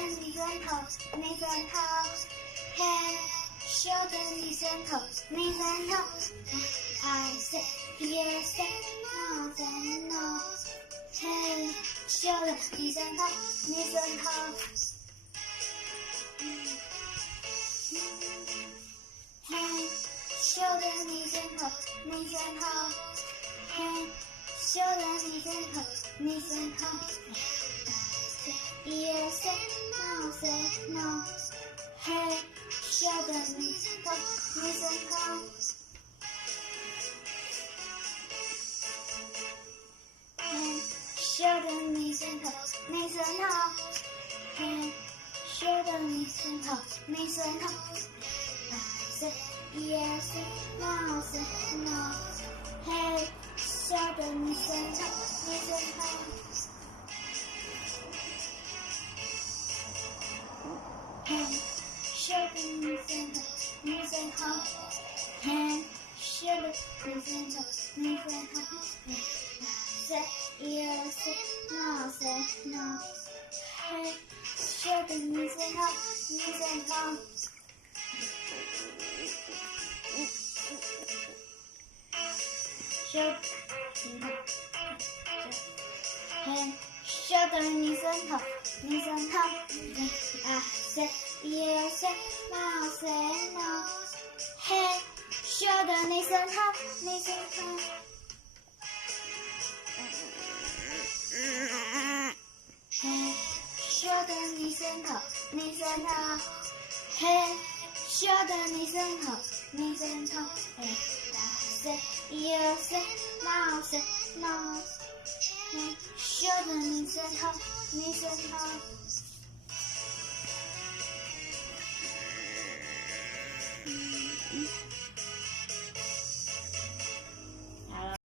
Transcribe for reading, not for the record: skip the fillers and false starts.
你真好，你真好，嘿，秀的你真好，你真好。I say yes and no say no， 嘿，秀的你真好，你真好。嘿，秀的你真好，你真好。嘿，秀的你真好，你真好。Yes and no say no， 嘿，秀的你真好，你真好。嘿，秀的你真好，你真好。嘿，秀的你真好，你真好。Say yes and no say no， 嘿，秀的你真好，你真好。嘿，秀的你真好，你真好。嘿，秀的你真好，你真好。Say yes and no say no， 嘿，秀的你真好，你真好。秀的嘿，秀的你真好，你真好。I say yes and no say no， 嘿，秀的你真好，你真好。嘿，秀的你真好，你真好。嘿，秀的你真好，你真好。嘿，I say yes and no say no， 嘿，秀的你真好，你真好。